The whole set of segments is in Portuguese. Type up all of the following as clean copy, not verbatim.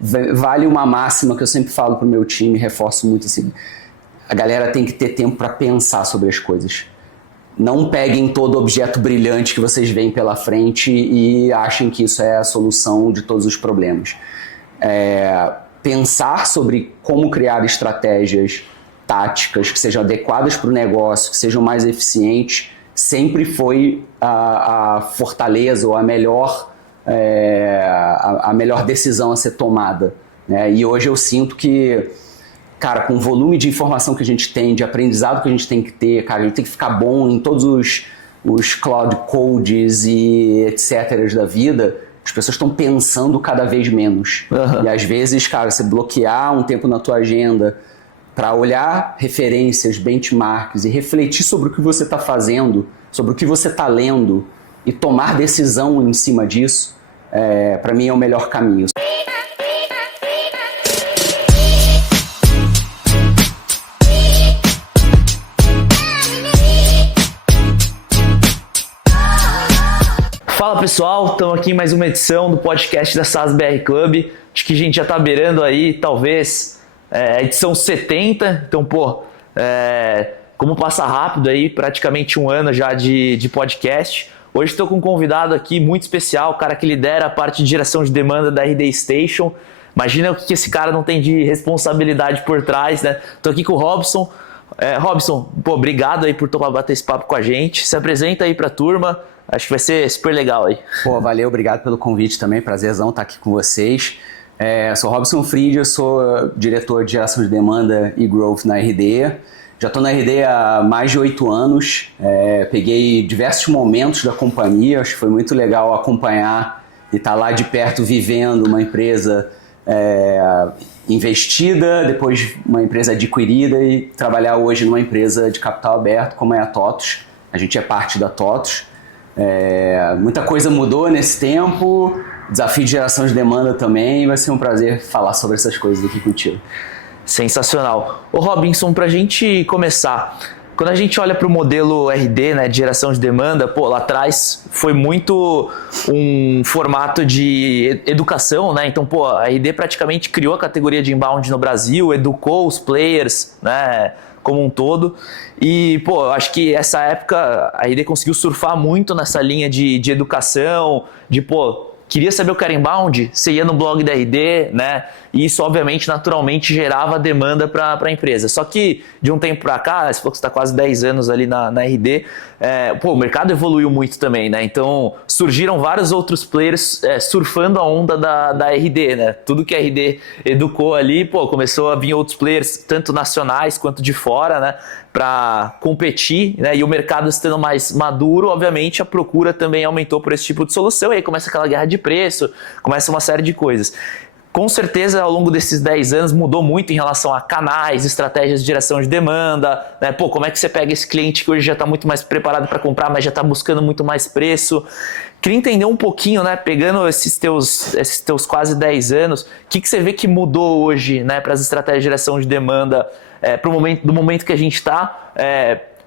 vale uma máxima que eu sempre falo pro meu time, reforço muito assim, a galera tem que ter tempo para pensar sobre as coisas. Não peguem todo objeto brilhante que vocês veem pela frente e achem que isso é a solução de todos os problemas. Pensar sobre como criar estratégias táticas que sejam adequadas para o negócio, que sejam mais eficientes, sempre foi a fortaleza ou a melhor decisão a ser tomada, né? E hoje eu sinto que, cara, com o volume de informação que a gente tem, de aprendizado que a gente tem que ter, cara, a gente tem que ficar bom em todos os cloud codes e etc. da vida. As pessoas estão pensando cada vez menos. Uhum. E às vezes, cara, você bloquear um tempo na tua agenda para olhar referências, benchmarks e refletir sobre o que você está fazendo, sobre o que você está lendo e tomar decisão em cima disso, para mim é o melhor caminho. Fala pessoal, estamos aqui em mais uma edição do podcast da SaaS BR Club. Acho que a gente já está beirando aí, talvez, a edição 70. Então, como passa rápido aí, praticamente um ano já de podcast. Hoje estou com um convidado aqui muito especial, o cara que lidera a parte de geração de demanda da RD Station. Imagina o que esse cara não tem de responsabilidade por trás, né? Estou aqui com o Robson. Robson, obrigado aí por topar bater esse papo com a gente. Se apresenta aí para a turma. Acho que vai ser super legal aí. Valeu, obrigado pelo convite também, prazerzão estar aqui com vocês. Sou Robson Fried, eu sou diretor de geração de demanda e growth na RD. Já estou na RD há mais de 8 anos, peguei diversos momentos da companhia, acho que foi muito legal acompanhar e estar lá de perto vivendo uma empresa investida, depois uma empresa adquirida e trabalhar hoje numa empresa de capital aberto como é a TOTVS. A gente é parte da TOTVS. Muita coisa mudou nesse tempo, desafio de geração de demanda também, vai ser um prazer falar sobre essas coisas aqui contigo. Sensacional. Ô Robinson, para a gente começar, quando a gente olha para o modelo RD, né, de geração de demanda, lá atrás foi muito um formato de educação, né? Então, a RD praticamente criou a categoria de inbound no Brasil, educou os players, né, como um todo. E, eu acho que essa época a RD conseguiu surfar muito nessa linha de educação, queria saber o que era inbound, você ia no blog da RD, né? E isso, obviamente, naturalmente gerava demanda para a empresa. Só que, de um tempo para cá, você falou que você está quase 10 anos ali na RD, o mercado evoluiu muito também, né? Então, surgiram vários outros players surfando a onda da RD, né? Tudo que a RD educou ali, começou a vir outros players, tanto nacionais quanto de fora, né? Para competir, né? E o mercado estando mais maduro, obviamente, a procura também aumentou por esse tipo de solução, e aí começa aquela guerra de preço, começa uma série de coisas. Com certeza, ao longo desses 10 anos, mudou muito em relação a canais, estratégias de geração de demanda, né? Como é que você pega esse cliente que hoje já está muito mais preparado para comprar, mas já está buscando muito mais preço? Queria entender um pouquinho, né? Pegando esses teus quase 10 anos, o que você vê que mudou hoje, né, para as estratégias de geração de demanda, do momento que a gente está,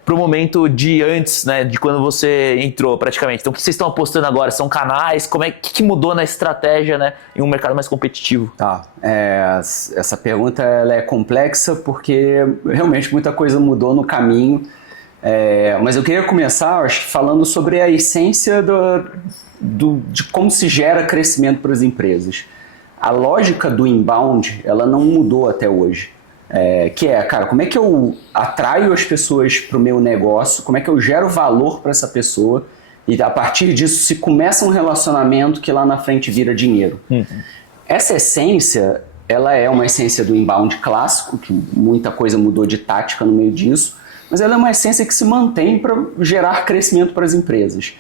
para o momento de antes, né, de quando você entrou praticamente. Então, o que vocês estão apostando agora? São canais? Que mudou na estratégia, né, em um mercado mais competitivo? Essa pergunta ela é complexa porque realmente muita coisa mudou no caminho. Mas eu queria começar, acho, falando sobre a essência de como se gera crescimento para as empresas. A lógica do inbound, ela não mudou até hoje. Como é que eu atraio as pessoas para o meu negócio, como é que eu gero valor para essa pessoa e a partir disso se começa um relacionamento que lá na frente vira dinheiro. Uhum. Essa essência, ela é uma essência do inbound clássico, que muita coisa mudou de tática no meio disso, mas ela é uma essência que se mantém para gerar crescimento para as empresas.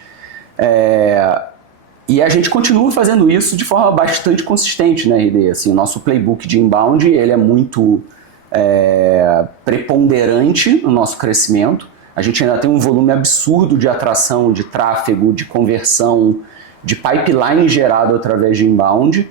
E a gente continua fazendo isso de forma bastante consistente na RD. Assim, o nosso playbook de inbound ele é muito preponderante no nosso crescimento. A gente ainda tem um volume absurdo de atração, de tráfego, de conversão, de pipeline gerado através de inbound.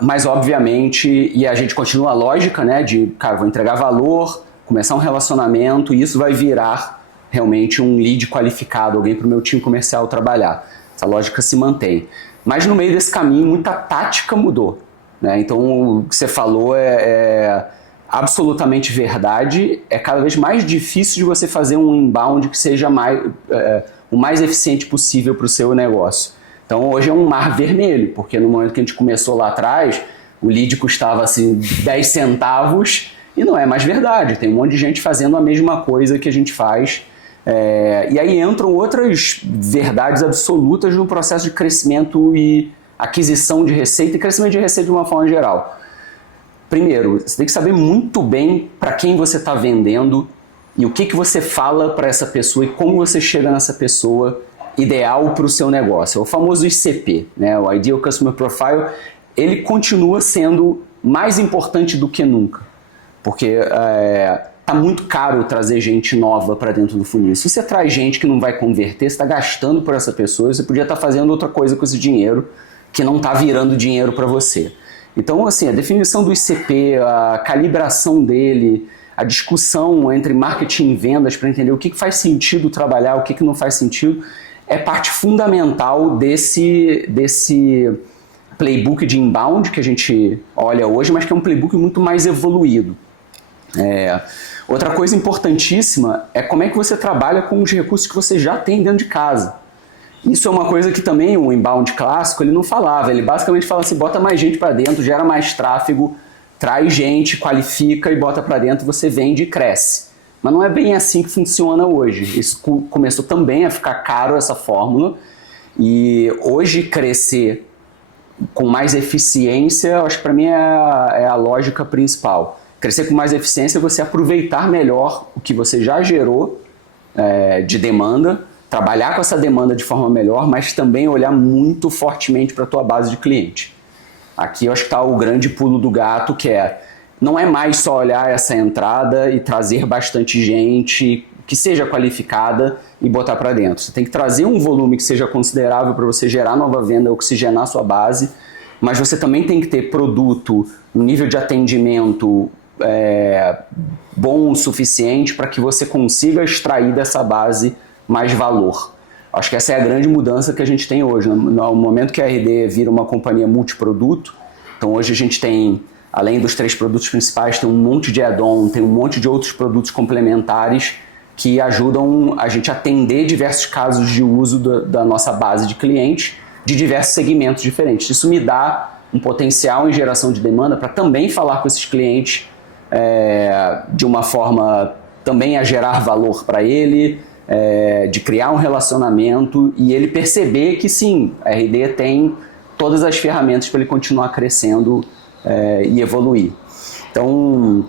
Mas obviamente, e a gente continua a lógica, né, de, vou entregar valor, começar um relacionamento e isso vai virar realmente um lead qualificado, alguém para o meu time comercial trabalhar. Essa lógica se mantém. Mas no meio desse caminho, muita tática mudou. né? Então, o que você falou é absolutamente verdade. É cada vez mais difícil de você fazer um inbound que seja o mais eficiente possível para o seu negócio. Então, hoje é um mar vermelho, porque no momento que a gente começou lá atrás, o lead custava assim 10 centavos e não é mais verdade. Tem um monte de gente fazendo a mesma coisa que a gente faz. E aí entram outras verdades absolutas no processo de crescimento e aquisição de receita e crescimento de receita de uma forma geral. Primeiro, você tem que saber muito bem para quem você está vendendo e o que você fala para essa pessoa e como você chega nessa pessoa ideal para o seu negócio. É o famoso ICP, né? O Ideal Customer Profile. Ele continua sendo mais importante do que nunca, porque tá muito caro trazer gente nova para dentro do funil. Se você traz gente que não vai converter, você está gastando por essa pessoa, você podia estar fazendo outra coisa com esse dinheiro que não está virando dinheiro para você. Então, assim, a definição do ICP, a calibração dele, a discussão entre marketing e vendas para entender o que faz sentido trabalhar, o que não faz sentido, é parte fundamental desse playbook de inbound que a gente olha hoje, mas que é um playbook muito mais evoluído. Outra coisa importantíssima é como é que você trabalha com os recursos que você já tem dentro de casa. Isso é uma coisa que também o inbound clássico ele não falava, ele basicamente fala assim, bota mais gente para dentro, gera mais tráfego, traz gente, qualifica e bota para dentro, você vende e cresce. Mas não é bem assim que funciona hoje. Isso começou também a ficar caro, essa fórmula, e hoje crescer com mais eficiência, acho que para mim é a lógica principal. Crescer com mais eficiência é você aproveitar melhor o que você já gerou de demanda, trabalhar com essa demanda de forma melhor, mas também olhar muito fortemente para a tua base de cliente. Aqui eu acho que está o grande pulo do gato, que não é mais só olhar essa entrada e trazer bastante gente que seja qualificada e botar para dentro. Você tem que trazer um volume que seja considerável para você gerar nova venda, oxigenar a sua base, mas você também tem que ter produto, um nível de atendimento bom o suficiente para que você consiga extrair dessa base mais valor. Acho que essa é a grande mudança que a gente tem hoje. No momento que a RD vira uma companhia multiproduto, então hoje a gente tem, além dos 3 produtos principais, tem um monte de add-on, tem um monte de outros produtos complementares que ajudam a gente a atender diversos casos de uso da nossa base de clientes de diversos segmentos diferentes. Isso me dá um potencial em geração de demanda para também falar com esses clientes de uma forma também a gerar valor para ele, de criar um relacionamento e ele perceber que sim, a RD tem todas as ferramentas para ele continuar crescendo e evoluir. Então,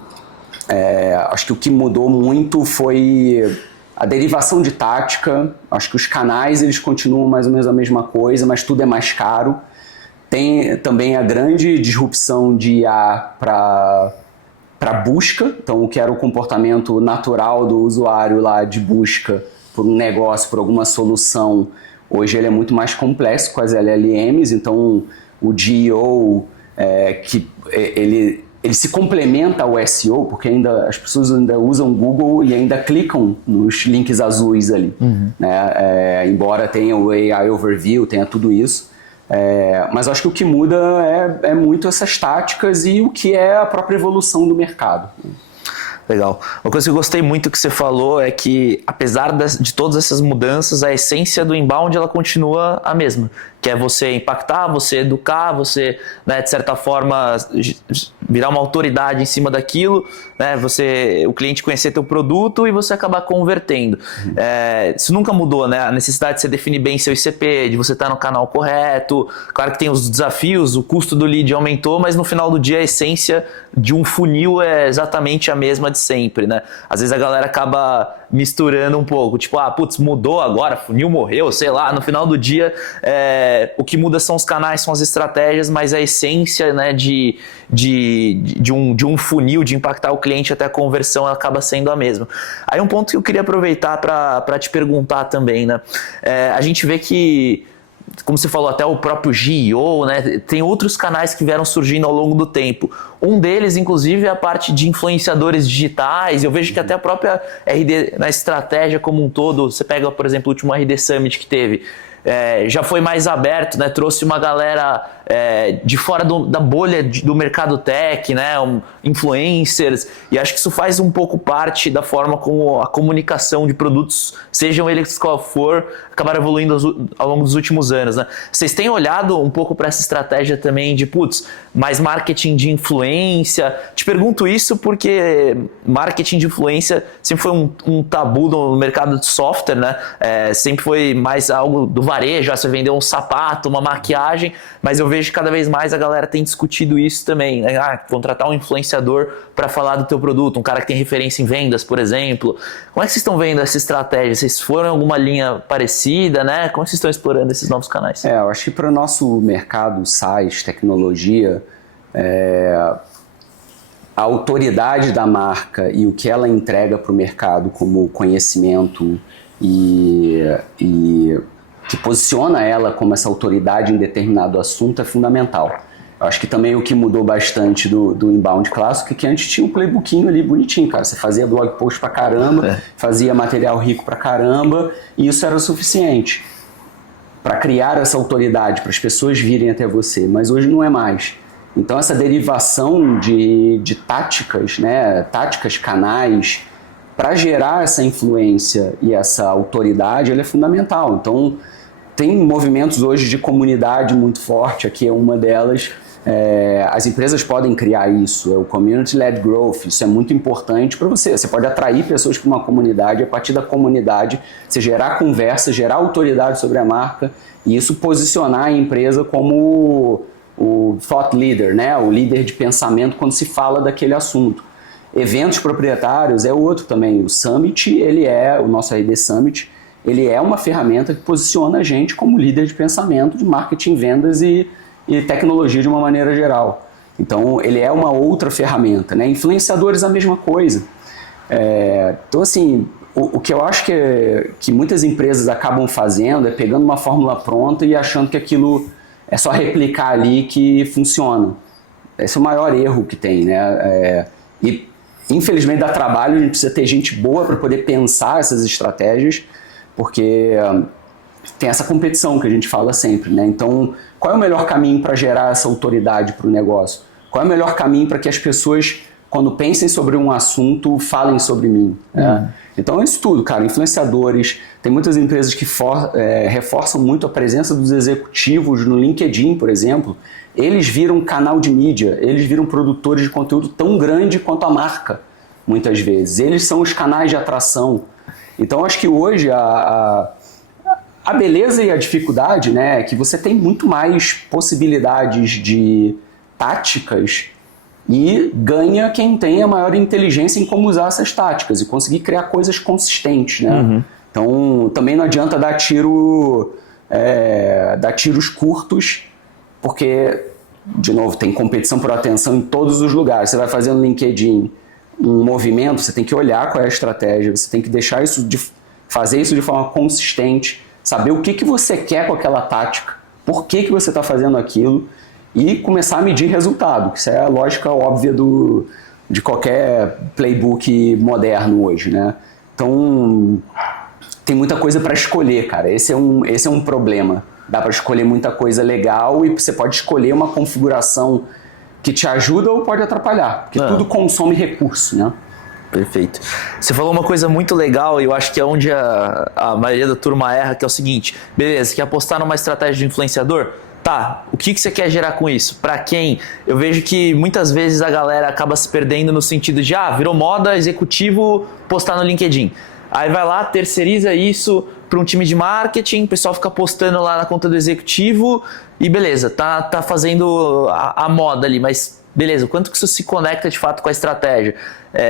acho que o que mudou muito foi a derivação de tática. Acho que os canais eles continuam mais ou menos a mesma coisa, mas tudo é mais caro. Tem também a grande disrupção de IA para busca, então o que era o comportamento natural do usuário lá de busca por um negócio, por alguma solução, hoje ele é muito mais complexo com as LLMs, então o GEO, que ele se complementa ao SEO, porque as pessoas ainda usam Google e ainda clicam nos links azuis ali, né? Embora tenha o AI Overview, tenha tudo isso. Mas acho que o que muda é muito essas táticas e o que é a própria evolução do mercado. Legal. Uma coisa que eu gostei muito que você falou é que, apesar de todas essas mudanças, a essência do inbound ela continua a mesma, que é você impactar, você educar, você, né, de certa forma, virar uma autoridade em cima daquilo, né, o cliente conhecer teu produto e você acabar convertendo. Isso nunca mudou, né? A necessidade de você definir bem seu ICP, de você estar no canal correto. Claro que tem os desafios, o custo do lead aumentou, mas no final do dia a essência de um funil é exatamente a mesma de sempre, né? Às vezes a galera acaba misturando um pouco, tipo, putz, mudou agora, funil morreu, sei lá. No final do dia, o que muda são os canais, são as estratégias, mas a essência, né, de um funil, de impactar o cliente até a conversão, ela acaba sendo a mesma. Aí um ponto que eu queria aproveitar para te perguntar também, né? A gente vê que, como você falou, até o próprio GEO, né? Tem outros canais que vieram surgindo ao longo do tempo. Um deles, inclusive, é a parte de influenciadores digitais. Eu vejo que até a própria RD, na estratégia como um todo, você pega, por exemplo, o último RD Summit que teve, já foi mais aberto, né? Trouxe uma galera de fora da bolha do mercado tech, né? Influencers, e acho que isso faz um pouco parte da forma como a comunicação de produtos, sejam eles qual for, acabaram evoluindo ao longo dos últimos anos, né? Vocês têm olhado um pouco para essa estratégia também de, mais marketing de influência? Te pergunto isso porque marketing de influência sempre foi um tabu no mercado de software, né? Sempre foi mais algo do varejo, você vendeu um sapato, uma maquiagem, mas eu vejo que cada vez mais a galera tem discutido isso também, né? Contratar um influenciador para falar do teu produto, um cara que tem referência em vendas, por exemplo. Como é que vocês estão vendo essa estratégia? Vocês foram em alguma linha parecida, né? Como é que vocês estão explorando esses novos canais? Eu acho que para o nosso mercado SaaS, tecnologia, a autoridade da marca e o que ela entrega para o mercado como conhecimento e que posiciona ela como essa autoridade em determinado assunto é fundamental. Eu acho que também o que mudou bastante do inbound clássico é que antes tinha um playbookinho ali bonitinho, cara. Você fazia blog post pra caramba, fazia material rico pra caramba, e isso era o suficiente para criar essa autoridade, para as pessoas virem até você. Mas hoje não é mais. Então essa derivação de táticas, né, táticas, canais, para gerar essa influência e essa autoridade, ela é fundamental. Então tem movimentos hoje de comunidade muito forte, aqui é uma delas. As empresas podem criar isso, o Community-Led Growth, isso é muito importante para você. Você pode atrair pessoas para uma comunidade, a partir da comunidade você gerar conversa, gerar autoridade sobre a marca e isso posicionar a empresa como o thought leader, né? O líder de pensamento quando se fala daquele assunto. Eventos proprietários é outro também. O Summit, o nosso RD Summit, ele é uma ferramenta que posiciona a gente como líder de pensamento de marketing, vendas e tecnologia de uma maneira geral. Então, ele é uma outra ferramenta, né? Influenciadores, a mesma coisa. Então, assim, o que eu acho que muitas empresas acabam fazendo é pegando uma fórmula pronta e achando que aquilo é só replicar ali que funciona. Esse é o maior erro que tem, né? E, infelizmente, dá trabalho, a gente precisa ter gente boa para poder pensar essas estratégias, porque tem essa competição que a gente fala sempre, né? Então, qual é o melhor caminho para gerar essa autoridade para o negócio? Qual é o melhor caminho para que as pessoas, quando pensem sobre um assunto, falem sobre mim? Né? Então, é isso tudo, cara. Influenciadores, tem muitas empresas que reforçam muito a presença dos executivos no LinkedIn, por exemplo. Eles viram canal de mídia, eles viram produtores de conteúdo tão grande quanto a marca, muitas vezes. Eles são os canais de atração. Então, acho que hoje a beleza e a dificuldade, né, é que você tem muito mais possibilidades de táticas e ganha quem tem a maior inteligência em como usar essas táticas e conseguir criar coisas consistentes, né? Então, também não adianta dar tiros curtos, porque, de novo, tem competição por atenção em todos os lugares. Você vai fazer no LinkedIn um movimento, você tem que olhar qual é a estratégia, você tem que fazer isso de forma consistente, saber o que você quer com aquela tática, por que você está fazendo aquilo e começar a medir resultado, que isso é a lógica óbvia de qualquer playbook moderno hoje, né? Então, tem muita coisa para escolher, cara. Esse é um problema. Dá para escolher muita coisa legal e você pode escolher uma configuração que te ajuda ou pode atrapalhar, porque tudo consome recurso, né? Perfeito. Você falou uma coisa muito legal e eu acho que é onde a maioria da turma erra, que é o seguinte: beleza, quer apostar numa estratégia de influenciador? Tá, o que você quer gerar com isso? Para quem? Eu vejo que muitas vezes a galera acaba se perdendo no sentido de virou moda, executivo, postar no LinkedIn. Aí vai lá, terceiriza isso para um time de marketing, o pessoal fica postando lá na conta do executivo e beleza, tá fazendo a moda ali, mas beleza, o quanto que isso se conecta de fato com a estratégia?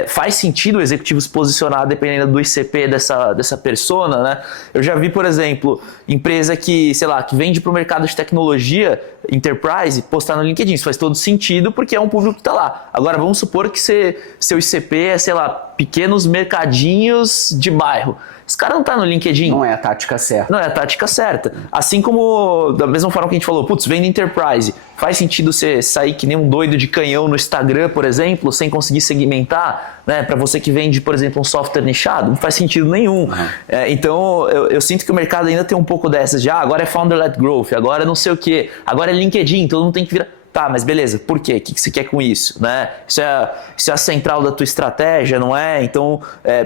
Faz sentido o executivo se posicionar dependendo do ICP dessa persona, né? Eu já vi, por exemplo, empresa que vende para o mercado de tecnologia, enterprise, postar no LinkedIn. Isso faz todo sentido porque é um público que está lá. Agora, vamos supor que seu ICP é, pequenos mercadinhos de bairro. Esse cara não está no LinkedIn. Não é a tática certa. Não é a tática certa. Assim como, da mesma forma que a gente falou, vende enterprise. Faz sentido você sair que nem um doido de canhão no Instagram, por exemplo, sem conseguir segmentar, né? Para você que vende, por exemplo, um software nichado, não faz sentido nenhum. Então, eu sinto que o mercado ainda tem um pouco dessas de, agora é Founder-led Growth, agora não sei o quê, agora é LinkedIn, todo mundo tem que virar... Tá, mas beleza, por quê? O que você quer com isso? Né? Isso é a central da tua estratégia, não é? Então,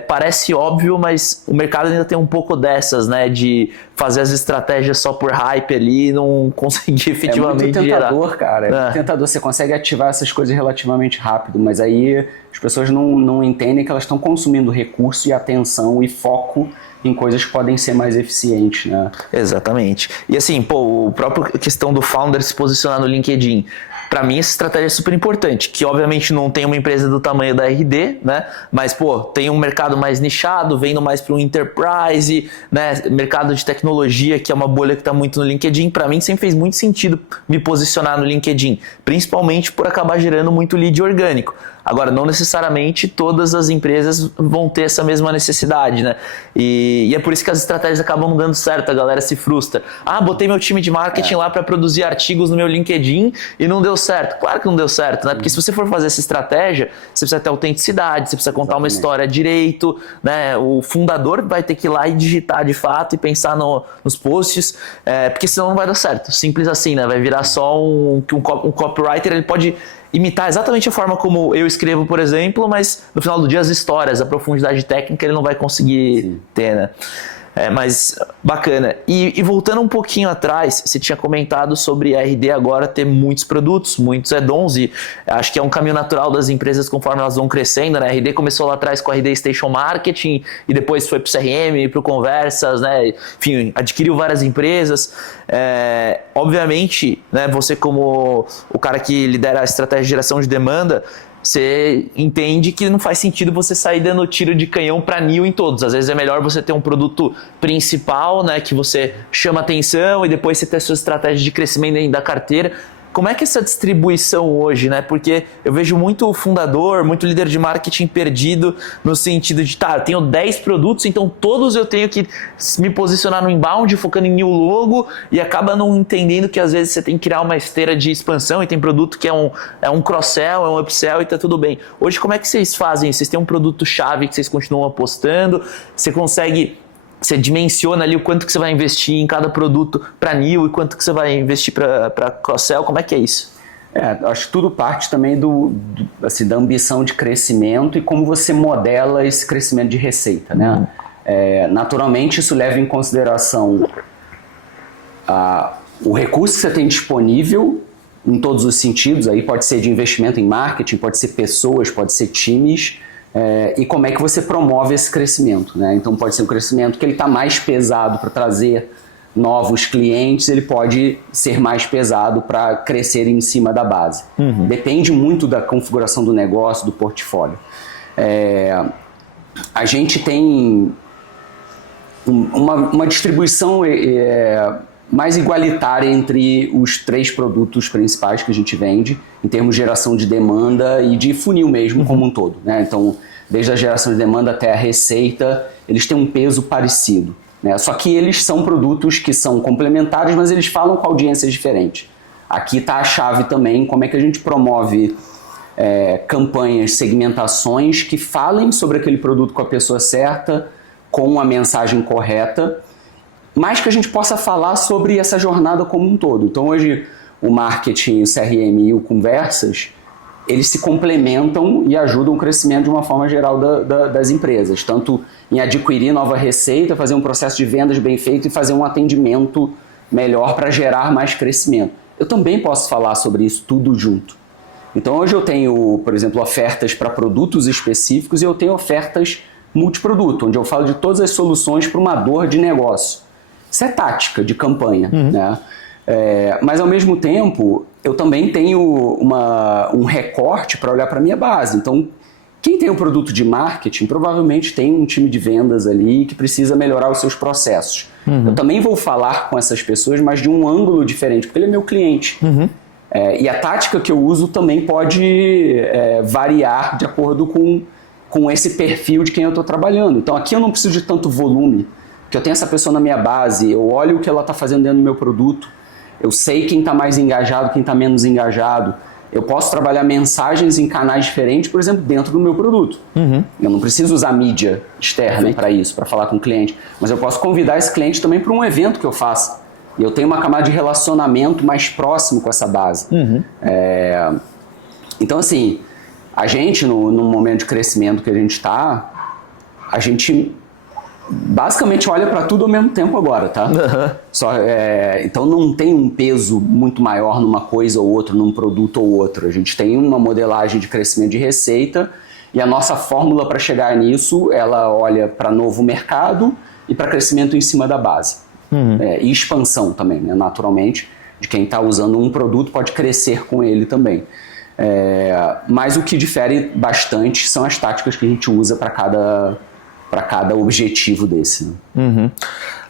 parece óbvio, mas o mercado ainda tem um pouco dessas, né? De fazer as estratégias só por hype ali e não conseguir efetivamente gerar. É muito tentador, cara. É muito tentador. Você consegue ativar essas coisas relativamente rápido, mas aí as pessoas não entendem que elas estão consumindo recurso e atenção e foco em coisas que podem ser mais eficientes, né? Exatamente. E assim, a própria questão do founder se posicionar no LinkedIn, para mim essa estratégia é super importante, que obviamente não tem uma empresa do tamanho da RD, né? Mas, tem um mercado mais nichado, vendo mais para um enterprise, né? Mercado de tecnologia, que é uma bolha que está muito no LinkedIn. Para mim sempre fez muito sentido me posicionar no LinkedIn, principalmente por acabar gerando muito lead orgânico. Agora, não necessariamente todas as empresas vão ter essa mesma necessidade, né? E é por isso que as estratégias acabam não dando certo, a galera se frustra. Botei meu time de marketing lá para produzir artigos no meu LinkedIn e não deu certo. Claro que não deu certo, né? Porque se você for fazer essa estratégia, você precisa ter autenticidade, você precisa contar uma história direito, né? O fundador vai ter que ir lá e digitar de fato e pensar nos posts, porque senão não vai dar certo. Simples assim, né? Vai virar só um copywriter, ele pode imitar exatamente a forma como eu escrevo, por exemplo, mas no final do dia as histórias, a profundidade técnica ele não vai conseguir ter, né? Mas bacana. E voltando um pouquinho atrás, você tinha comentado sobre a RD agora ter muitos produtos, muitos add-ons, e acho que é um caminho natural das empresas conforme elas vão crescendo, né? A RD começou lá atrás com a RD Station Marketing e depois foi para o CRM, para o Conversas, né? Enfim, adquiriu várias empresas. Obviamente, né, você como o cara que lidera a estratégia de geração de demanda, você entende que não faz sentido você sair dando tiro de canhão para 1000 em todos. Às vezes é melhor você ter um produto principal, né, que você chama atenção e depois você ter a sua estratégia de crescimento dentro da carteira. Como é que é essa distribuição hoje, né? Porque eu vejo muito fundador, muito líder de marketing perdido no sentido de, eu tenho 10 produtos, então todos eu tenho que me posicionar no inbound, focando em new logo, e acaba não entendendo que às vezes você tem que criar uma esteira de expansão e tem produto que é um cross-sell, é um upsell e tá tudo bem. Hoje, como é que vocês fazem? Vocês têm um produto-chave que vocês continuam apostando? Você dimensiona ali o quanto que você vai investir em cada produto para new e quanto que você vai investir para cross-sell? Como é que é isso? Acho que tudo parte também da ambição de crescimento e como você modela esse crescimento de receita, né? Naturalmente, isso leva em consideração o recurso que você tem disponível em todos os sentidos. Aí pode ser de investimento em marketing, pode ser pessoas, pode ser times, e como é que você promove esse crescimento, né? Então pode ser um crescimento que ele está mais pesado para trazer novos clientes, ele pode ser mais pesado para crescer em cima da base. Depende muito da configuração do negócio, do portfólio. A gente tem uma distribuição mais igualitária entre os 3 produtos principais que a gente vende, em termos de geração de demanda e de funil mesmo, como um todo, né? Então, desde a geração de demanda até a receita, eles têm um peso parecido, né? Só que eles são produtos que são complementares, mas eles falam com audiências diferentes. Aqui está a chave também, como é que a gente promove campanhas, segmentações que falem sobre aquele produto com a pessoa certa, com a mensagem correta, mas que a gente possa falar sobre essa jornada como um todo. Então hoje o marketing, o CRM e o Conversas, eles se complementam e ajudam o crescimento de uma forma geral das empresas, tanto em adquirir nova receita, fazer um processo de vendas bem feito e fazer um atendimento melhor para gerar mais crescimento. Eu também posso falar sobre isso tudo junto. Então hoje eu tenho, por exemplo, ofertas para produtos específicos e eu tenho ofertas multiproduto, onde eu falo de todas as soluções para uma dor de negócio. Isso é tática de campanha, né? Mas ao mesmo tempo eu também tenho um recorte para olhar para a minha base. Então quem tem um produto de marketing provavelmente tem um time de vendas ali que precisa melhorar os seus processos. Eu também vou falar com essas pessoas, mas de um ângulo diferente, porque ele é meu cliente. E a tática que eu uso também pode variar de acordo com esse perfil de quem eu estou trabalhando. Então aqui eu não preciso de tanto volume, porque eu tenho essa pessoa na minha base, eu olho o que ela está fazendo dentro do meu produto, Eu sei quem está mais engajado, quem está menos engajado. Eu posso trabalhar mensagens em canais diferentes, por exemplo, dentro do meu produto. Eu não preciso usar mídia externa para isso, para falar com o cliente. Mas eu posso convidar esse cliente também para um evento que eu faça. E eu tenho uma camada de relacionamento mais próximo com essa base. Então, assim, a gente, no momento de crescimento que a gente está, a gente basicamente olha para tudo ao mesmo tempo agora, tá? Então não tem um peso muito maior numa coisa ou outra, num produto ou outro. A gente tem uma modelagem de crescimento de receita e a nossa fórmula para chegar nisso, ela olha para novo mercado e para crescimento em cima da base. E expansão também, né? Naturalmente, de quem está usando um produto pode crescer com ele também. Mas o que difere bastante são as táticas que a gente usa para cada objetivo desse. Né?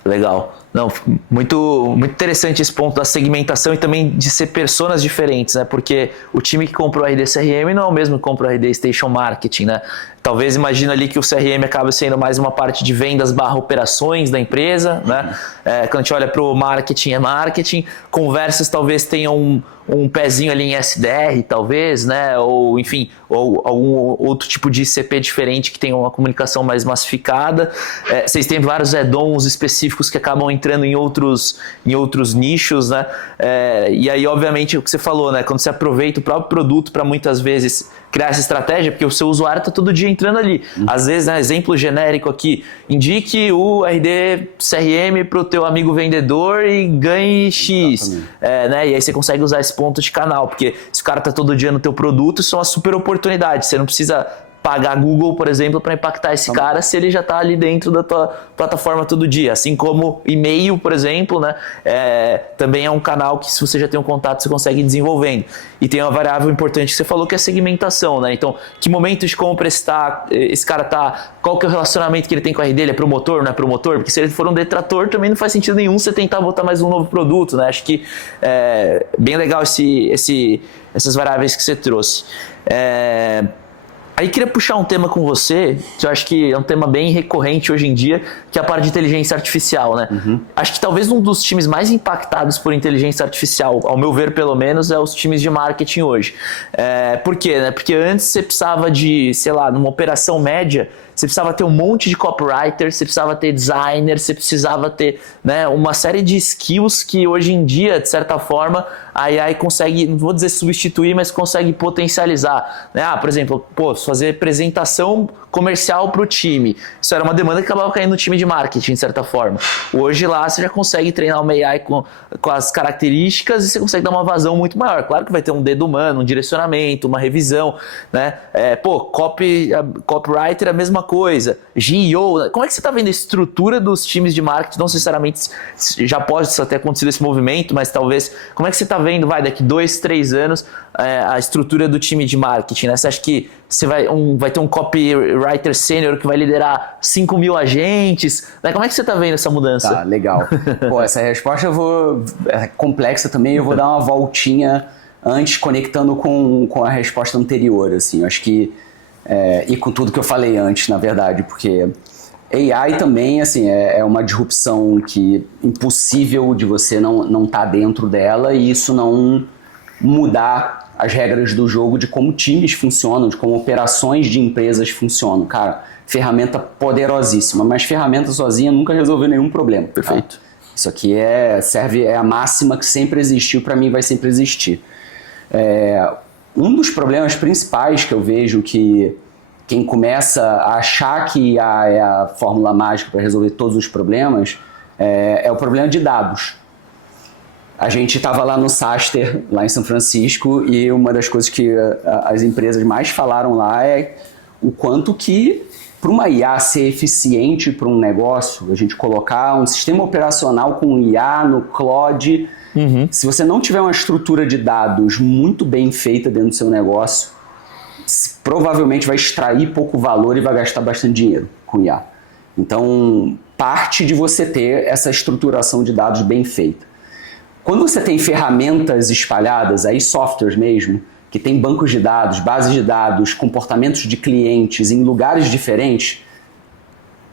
Legal. Não, muito interessante esse ponto da segmentação e também de ser personas diferentes, né? Porque o time que comprou o RD CRM não é o mesmo que comprou o RD Station Marketing, né? Talvez imagina ali que o CRM acaba sendo mais uma parte de vendas / operações da empresa, né? Quando a gente olha para o marketing, é marketing. Conversas talvez tenham um pezinho ali em SDR, talvez, né? Ou, enfim, ou algum outro tipo de ICP diferente que tenha uma comunicação mais massificada. Vocês têm vários add-ons específicos que acabam entrando em outros nichos, né? E aí, obviamente, o que você falou, né? Quando você aproveita o próprio produto para muitas vezes criar essa estratégia, porque o seu usuário está todo dia entrando ali. Às vezes, né, exemplo genérico aqui, indique o RD CRM para o teu amigo vendedor e ganhe X. Né? E aí você consegue usar esse ponto de canal, porque se o cara está todo dia no teu produto, isso é uma super oportunidade. Você não precisa pagar Google, por exemplo, para impactar esse cara se ele já está ali dentro da tua plataforma todo dia. Assim como e-mail, por exemplo, né? Também é um canal que, se você já tem um contato, você consegue ir desenvolvendo. E tem uma variável importante que você falou, que é a segmentação, né? Então, que momento de compra esse cara tá, qual que é o relacionamento que ele tem com a RD? Ele é promotor, não é promotor? Porque se ele for um detrator, também não faz sentido nenhum você tentar botar mais um novo produto, né? Acho que é bem legal essas variáveis que você trouxe. Aí queria puxar um tema com você, que eu acho que é um tema bem recorrente hoje em dia, que é a parte de inteligência artificial, né? Acho que talvez um dos times mais impactados por inteligência artificial, ao meu ver pelo menos, é os times de marketing hoje. Por quê? Né? Porque antes você precisava de, sei lá, numa operação média, você precisava ter um monte de copywriter, você precisava ter designer, você precisava ter, né, uma série de skills que hoje em dia, de certa forma, a AI consegue, não vou dizer substituir, mas consegue potencializar. Né? Por exemplo, fazer apresentação comercial para o time. Isso era uma demanda que acabava caindo no time de marketing, de certa forma. Hoje lá você já consegue treinar uma AI com as características e você consegue dar uma vazão muito maior. Claro que vai ter um dedo humano, um direcionamento, uma revisão. Né? Copywriter é a mesma coisa. GEO, como é que você está vendo a estrutura dos times de marketing? Não necessariamente já pode ter acontecido esse movimento, mas talvez, como é que você está vendo, daqui 2, 3 anos, a estrutura do time de marketing? Né? Você acha que você vai ter um copywriter sênior que vai liderar 5 mil agentes? Né? Como é que você está vendo essa mudança? Tá, legal. Essa resposta é complexa também, eu vou dar uma voltinha antes, conectando com a resposta anterior. Assim, eu acho que e com tudo que eu falei antes, na verdade, porque AI também assim, é uma disrupção que impossível de você não estar dentro dela e isso não mudar as regras do jogo de como times funcionam, de como operações de empresas funcionam. Cara, ferramenta poderosíssima, mas ferramenta sozinha nunca resolveu nenhum problema. Perfeito. Tá? Isso aqui é a máxima que sempre existiu, para mim vai sempre existir. Um dos problemas principais que eu vejo que quem começa a achar que IA é a fórmula mágica para resolver todos os problemas é o problema de dados. A gente estava lá no SaaStr, lá em São Francisco, e uma das coisas que as empresas mais falaram lá é o quanto que, para uma IA ser eficiente para um negócio, a gente colocar um sistema operacional com IA no cloud, se você não tiver uma estrutura de dados muito bem feita dentro do seu negócio, provavelmente vai extrair pouco valor e vai gastar bastante dinheiro com IA. Então, parte de você ter essa estruturação de dados bem feita. Quando você tem ferramentas espalhadas, aí softwares mesmo, que tem bancos de dados, bases de dados, comportamentos de clientes em lugares diferentes,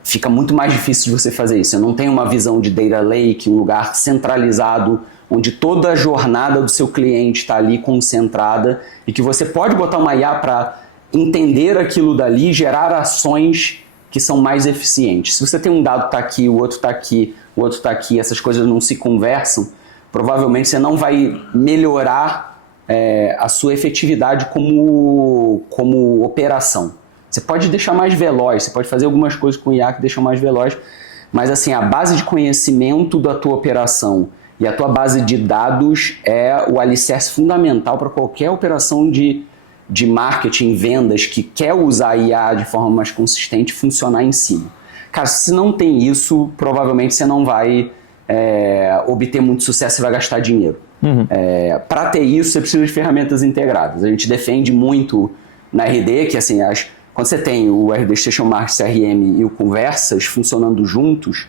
fica muito mais difícil de você fazer isso. Eu não tenho uma visão de data lake, um lugar centralizado onde toda a jornada do seu cliente está ali concentrada e que você pode botar uma IA para entender aquilo dali e gerar ações que são mais eficientes. Se você tem um dado que está aqui, o outro está aqui, o outro está aqui, essas coisas não se conversam, provavelmente você não vai melhorar a sua efetividade como operação. Você pode deixar mais veloz, você pode fazer algumas coisas com o IA que deixam mais veloz, mas assim, a base de conhecimento da tua operação e a tua base de dados é o alicerce fundamental para qualquer operação de marketing, vendas, que quer usar a IA de forma mais consistente funcionar em cima. Cara, se não tem isso, provavelmente você não vai obter muito sucesso e vai gastar dinheiro. Para ter isso, você precisa de ferramentas integradas. A gente defende muito na RD que assim, quando você tem o RD Station Marketing CRM e o Conversas funcionando juntos,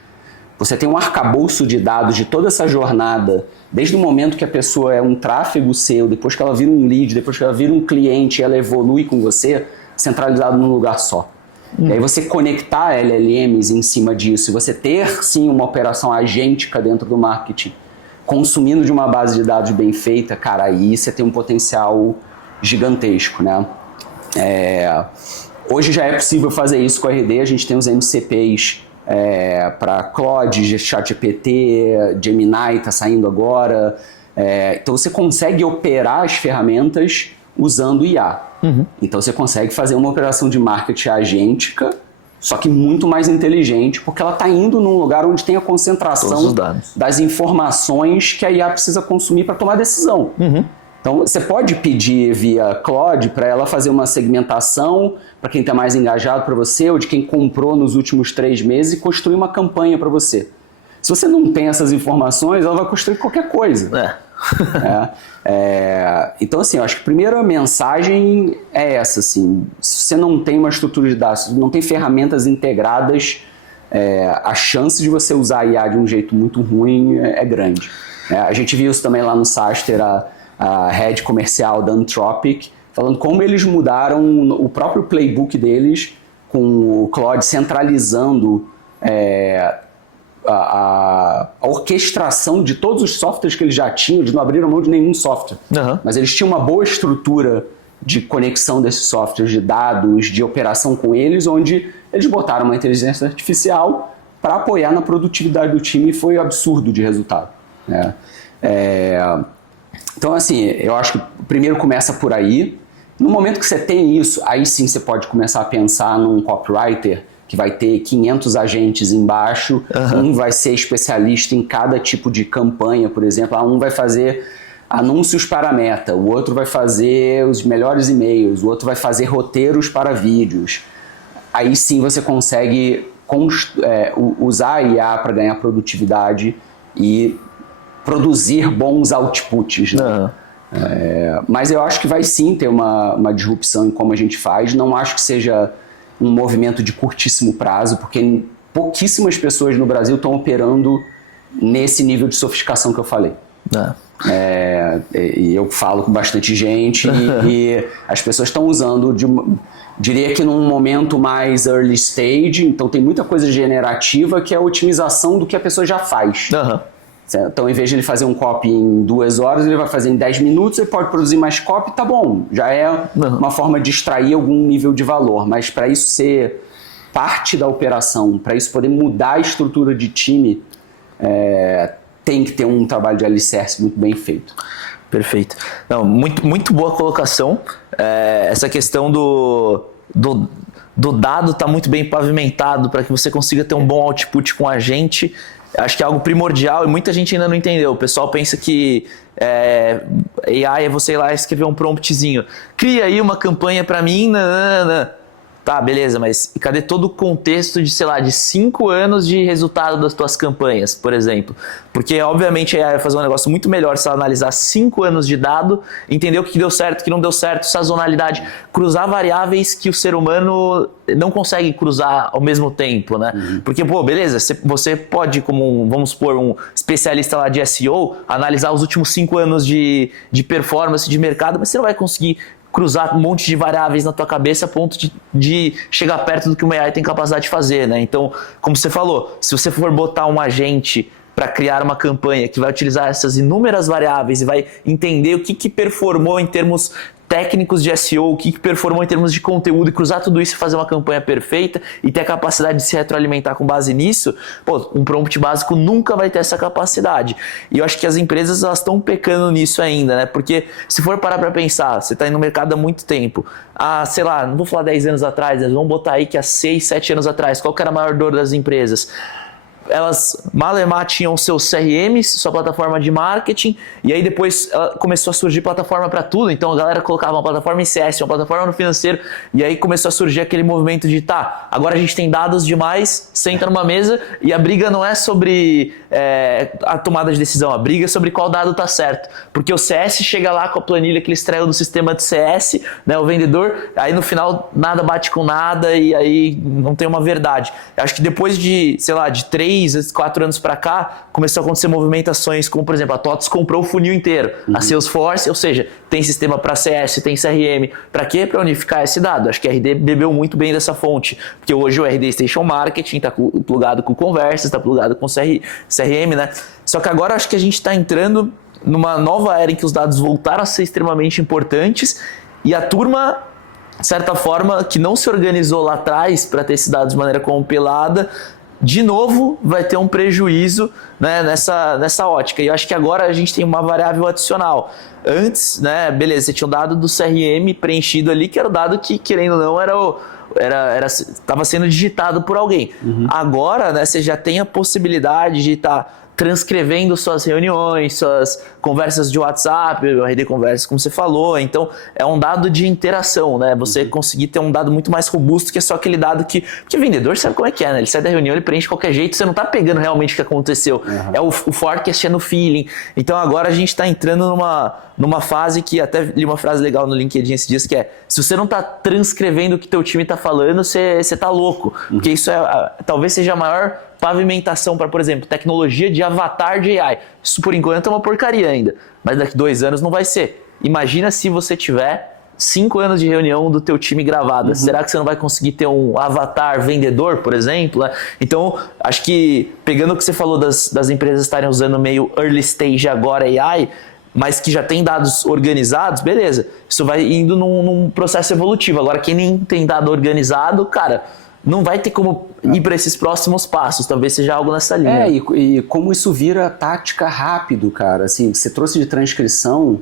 você tem um arcabouço de dados de toda essa jornada, desde o momento que a pessoa é um tráfego seu, depois que ela vira um lead, depois que ela vira um cliente e ela evolui com você, centralizado num lugar só. E aí você conectar LLMs em cima disso, e você ter sim uma operação agêntica dentro do marketing, consumindo de uma base de dados bem feita, cara, aí você tem um potencial gigantesco, né? Hoje já é possível fazer isso com a RD, a gente tem os MCPs para Claude, ChatGPT, Gemini está saindo agora. Então você consegue operar as ferramentas usando IA. Então você consegue fazer uma operação de marketing agêntica, só que muito mais inteligente, porque ela está indo num lugar onde tem a concentração das informações que a IA precisa consumir para tomar decisão. Então, você pode pedir via Claude para ela fazer uma segmentação para quem está mais engajado para você, ou de quem comprou nos últimos 3 meses e construir uma campanha para você. Se você não tem essas informações, ela vai construir qualquer coisa. Então, assim, eu acho que a primeira mensagem é essa. Assim, se você não tem uma estrutura de dados, não tem ferramentas integradas, a chance de você usar a IA de um jeito muito ruim é grande. A gente viu isso também lá no Saster, a head comercial da Anthropic, falando como eles mudaram o próprio playbook deles com o Claude centralizando a orquestração de todos os softwares que eles já tinham. Eles não abriram mão de nenhum software, mas eles tinham uma boa estrutura de conexão desses softwares, de dados, de operação com eles, onde eles botaram uma inteligência artificial para apoiar na produtividade do time, e foi absurdo de resultado. Então, assim, eu acho que primeiro começa por aí. No momento que você tem isso, aí sim você pode começar a pensar num copywriter que vai ter 500 agentes embaixo, um vai ser especialista em cada tipo de campanha, por exemplo, um vai fazer anúncios para a Meta, o outro vai fazer os melhores e-mails, o outro vai fazer roteiros para vídeos. Aí sim você consegue usar a IA para ganhar produtividade e produzir bons outputs, né? Mas eu acho que vai sim ter uma disrupção em como a gente faz. Não acho que seja um movimento de curtíssimo prazo, porque pouquíssimas pessoas no Brasil estão operando nesse nível de sofisticação que eu falei. E eu falo com bastante gente e as pessoas estão usando, diria que num momento mais early stage, então tem muita coisa generativa que é a otimização do que a pessoa já faz. Então, em vez de ele fazer um copy em 2 horas, ele vai fazer em 10 minutos, ele pode produzir mais copy, tá bom. Já é uma forma de extrair algum nível de valor, mas para isso ser parte da operação, para isso poder mudar a estrutura de time, tem que ter um trabalho de alicerce muito bem feito. Perfeito. Não, muito boa colocação. Essa questão do dado está muito bem pavimentado para que você consiga ter um bom output com a gente. Acho que é algo primordial e muita gente ainda não entendeu. O pessoal pensa que AI é você ir lá e escrever um promptzinho. Cria aí uma campanha para mim. Tá, beleza, mas cadê todo o contexto de, sei lá, de 5 anos de resultado das tuas campanhas, por exemplo? Porque, obviamente, a AI vai fazer um negócio muito melhor se ela analisar 5 anos de dado, entender o que deu certo, o que não deu certo, sazonalidade, cruzar variáveis que o ser humano não consegue cruzar ao mesmo tempo, né? Porque, beleza, você pode, como, vamos supor, um especialista lá de SEO, analisar os últimos 5 anos de performance de mercado, mas você não vai conseguir cruzar um monte de variáveis na tua cabeça a ponto de chegar perto do que uma AI tem capacidade de fazer, né? Então, como você falou, se você for botar um agente para criar uma campanha que vai utilizar essas inúmeras variáveis e vai entender o que performou em termos técnicos de SEO, o que performou em termos de conteúdo, e cruzar tudo isso e fazer uma campanha perfeita e ter a capacidade de se retroalimentar com base nisso, pô, um prompt básico nunca vai ter essa capacidade. E eu acho que as empresas elas estão pecando nisso ainda, né? Porque se for parar para pensar, você está aí no mercado há muito tempo, sei lá, não vou falar 10 anos atrás, né? Vamos botar aí que há 6, 7 anos atrás, qual que era a maior dor das empresas? Elas malemar tinham seus CRMs, sua plataforma de marketing, e aí depois começou a surgir plataforma para tudo, então a galera colocava uma plataforma em CS, uma plataforma no financeiro, e aí começou a surgir aquele movimento de agora a gente tem dados demais, senta numa mesa, e a briga não é sobre a tomada de decisão, a briga é sobre qual dado está certo, porque o CS chega lá com a planilha que ele extraiu do sistema de CS, né, o vendedor, aí no final nada bate com nada, e aí não tem uma verdade. Eu acho que depois de, sei lá, de 3, 4 anos para cá, começou a acontecer movimentações como, por exemplo, a TOTS comprou o funil inteiro, a Salesforce, ou seja, tem sistema para CS, tem CRM, para quê? Para unificar esse dado. Acho que a RD bebeu muito bem dessa fonte, porque hoje o RD Station Marketing está plugado com conversas, está plugado com CRM, né? Só que agora acho que a gente está entrando numa nova era em que os dados voltaram a ser extremamente importantes e a turma, de certa forma, que não se organizou lá atrás para ter esses dados de maneira compilada, de novo vai ter um prejuízo, né, nessa ótica. E eu acho que agora a gente tem uma variável adicional. Antes, né, beleza, você tinha um dado do CRM preenchido ali, que era o dado que, querendo ou não, estava sendo digitado por alguém. Agora, né, você já tem a possibilidade de estar transcrevendo suas reuniões, suas conversas de WhatsApp, o RD Conversas, como você falou. Então, é um dado de interação, né? Você conseguir ter um dado muito mais robusto que é só aquele dado que... Porque o vendedor sabe como é que é, né? Ele sai da reunião, ele preenche de qualquer jeito, você não tá pegando realmente o que aconteceu. É o forecast, é no feeling. Então, agora a gente está entrando numa fase que, até li uma frase legal no LinkedIn esses dias, que é: se você não tá transcrevendo o que teu time tá falando, você tá louco. Porque isso talvez seja a maior pavimentação para, por exemplo, tecnologia de avatar de AI. Isso, por enquanto, é uma porcaria ainda. Mas daqui 2 anos não vai ser. Imagina se você tiver 5 anos de reunião do teu time gravada. Será que você não vai conseguir ter um avatar vendedor, por exemplo? Então, acho que, pegando o que você falou das empresas estarem usando meio early stage agora AI, mas que já tem dados organizados, beleza. Isso vai indo num processo evolutivo. Agora, quem nem tem dado organizado, cara, não vai ter como ir para esses próximos passos. Talvez seja algo nessa linha. E como isso vira tática rápido, cara. Assim, você trouxe de transcrição